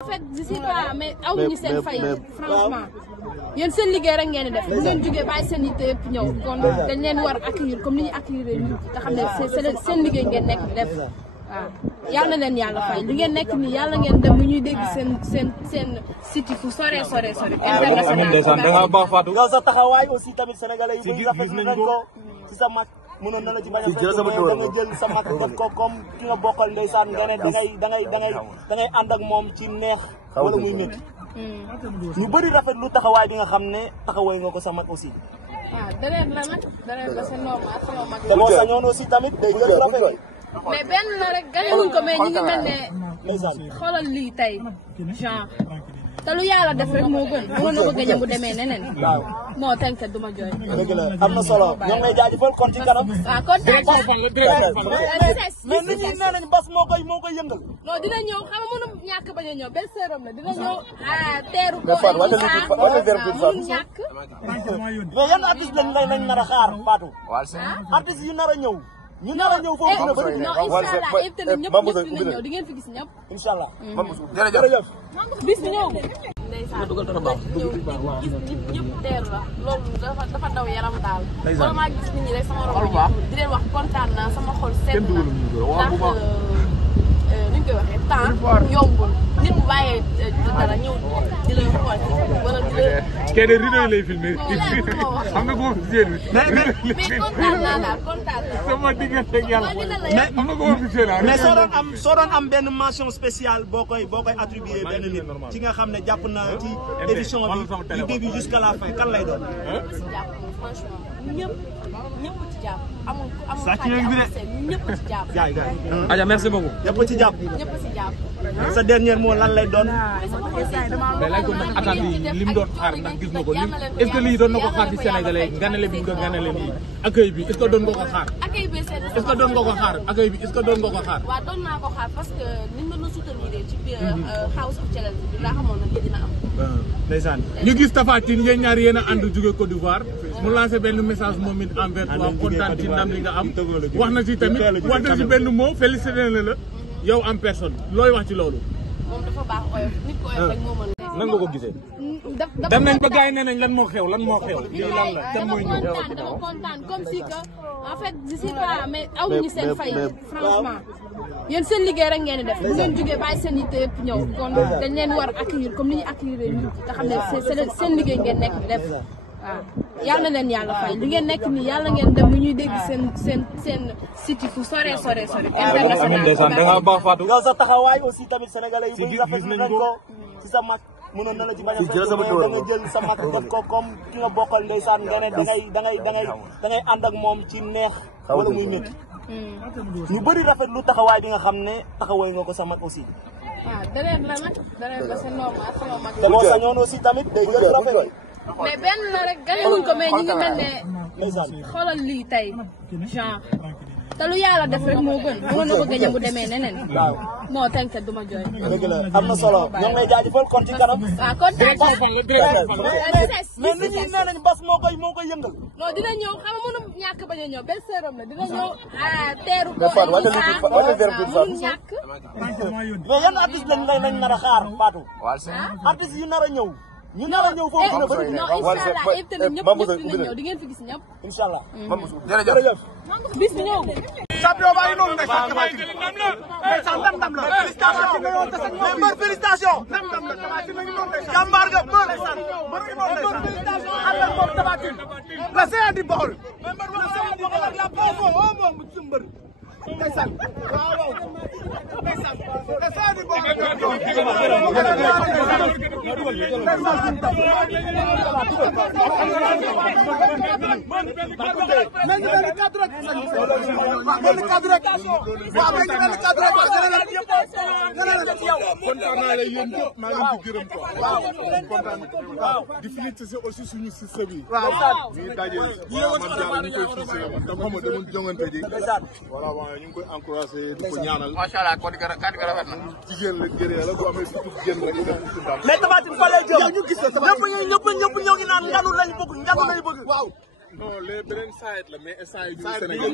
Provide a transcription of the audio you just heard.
En fait je sais pas mais amuñu seen fay franchement yéen seen liggéey rek ngeen di def bu ngeen jógee bàyyi seen yitte yëpp ñëw kon dañ leen war accueillir comme ni ñu accueillir nit te xam ne seen liggéey ngeen nekk di def waaw yàlla na leen yàlla fay li ngeen nekk nii yàlla ngeen dem bu ñuy dégg seen site fu sore international da nga baax Fatou yow sa taxawaay aussi tamit sénégalais yu bëri rafet nañ ko ci sa match mënoon na la ci bañ a fekk da nga jël sa match def ko comme ki nga bokkal ndeysaan nga ne da ngay ànd ak moom ci neex wala muy métti ñu bëri rafet lu taxawaay bi nga xam ne taxawaay nga ko sa match aussi waaw deret la nag deret la c'est normal sama mag te boo sañoon aussi tamit day gën a rafet mais benn la rek gañewuñ ko mais ñi ngi mel ne xoolal lii tey genre te lu yàlla def rek moo gën mënoon na ko gañe bu demee neneen moo tënk duma jooy dëgg la am na solo ñoo ngi lay jaajëfal kon ci kanam waaw kontaan mais nit ñi nee nañ bas moo koy yëngal non dina ñëw xam nga mënu ñàkk bañ a ñëw belle sœuram la dina ñëw teeru ko mënu ñàkk mais yan artiste lañ nar a xaar Fatou artiste yu nar a ñëw ñu nar a ñëw foofu dina bëri non inshallah invité na ñëpp dinañ ñëw di ngeen fi gis ñëpp inshallah jërëjëf bis bi ñëw ndeysaan ñëpp teeru la loolu dafa daw yaram daal wala maa gis nit ñi rek sama rom di leen wax kontaan naa sama xol sedd na ndax nuñ koy waxee temps yombul nit bu bàyyee dara ñëw di la xool wala di la kee de rideau yi lay filmé xam nga boobu seen mais kontaan naa daal kontaan naa sama diggante ak yàlla xam nga boobu seen mais soo doon am benn mention spéciale boo koy attribué benn nit ci nga xam ne jàpp na ci édition bi du début jusqu'à la fin kan lay doon si jàpp franchement ñëpp ci jàpp amul ñëpp ci jàpp Adja merci beaucoup ñëpp ci jàpp sa dernier mot lan lay doon mais laaj ko nag attente yi li mu doon xaar ndax gis na ko est-ce que lii doon na ko xaar ci sénégalais ganale bi ñu ko ganale nii accueil bi est-ce que doon nga ko xaar est-ce que doon nga ko xaar accueil bi est-ce que doon nga ko xaar waaw doon naa ko xaar parce que niñ ma doon soutenir ci biir House of Challenge bi laa xamoon na lii dina am ndeysaan ñu gis Tapha Tine yéen ñaar yéen a ànd jóge Côte d'Ivoire mu lancé benn message moom it envers toi kontaan ci ndam li nga am wax na ci tamit wax na ci benn mot félicité na la yow en personne looy wax ci loolu moom dafa baax oyof nit ko oyof rek moo mën nan nga ko gisee dem nañ ba gars yi nee nañ lan moo xew lii lan la kan mooy ñëw dama kontaan comme si que en fait je sais pas mais amuñu seen fay franchement yéen seen liggéey rek ngeen di def bu ngeen jógee bàyyi seen yitte yëpp ñëw kon dañ leen war accueillir comme ni ñu accueillir nit te xam ne seen liggéey ngeen nekk di def waaw yàlla na leen yàlla fay li ngeen nekk nii yàlla ngeen dem bu ñuy dégg seen site fu sore international da nga baax Fatou yow sa taxawaay aussi tamit sénégalais yu bëri rafet nañ ko ci sa match mënoon na la ci bañ a fekk da nga jël sa match def ko comme ki nga bokkal ndeysaan nga ne da ngay ànd ak moom ci neex wala muy métti ñu bëri rafet lu taxawaay bi nga xam ne taxawaay nga ko sa match aussi waaw deret la nag deret la c'est normal sama mag te boo sañoon aussi tamit day gën a rafet mais benn la rek gañewuñ ko mais ñi ngi mel ne xoolal lii tey genre te lu yàlla def rek moo gën mënoon na ko gañe bu demee neneen moo tënk duma jooy dëgg la am na solo ñoo ngi lay jaajëfal kon ci kanam waaw kontaan mais nit ñi nee nañ bas moo koy yëngal non dina ñëw xam nga mënu ñàkk bañ a ñëw belle sœuram la dina ñëw teeru ko mënu ñàkk mais yan artiste lañ nar a xaar Fatou artiste yu nar a ñëw ñu nar a ñëw foofu dina bëri non inshallah invité na ñëpp dinañ ñëw di ngeen fi gis ñëpp inshallah jërëjëf bis bi ñëw champion baa ngi noonu ndeysaan ndam la félicitation jàmbaar nga Tapha Tine la séance di Baol ndeysaan waaw ndeysaan la séance di Baol kontaan naa la yéen ñëpp maa ngi leen di gërëm ko kontaan di félicité aussi suñu système bi ñu daje man yàlla ñu koy félicité man tam xam nga dama jongante ji voilà waaw ñu ngi koy encouragé di ko ñaanal macha allah kàddu gi rafet na jigéen la gëree la bu amee surtout jigéen la mais Tapha Tine fa lay jëm ñu gis ñëpp ñoo ngi naan nganu lañ bëgg waaw non les beneen saa la mais instant yi du Sénégal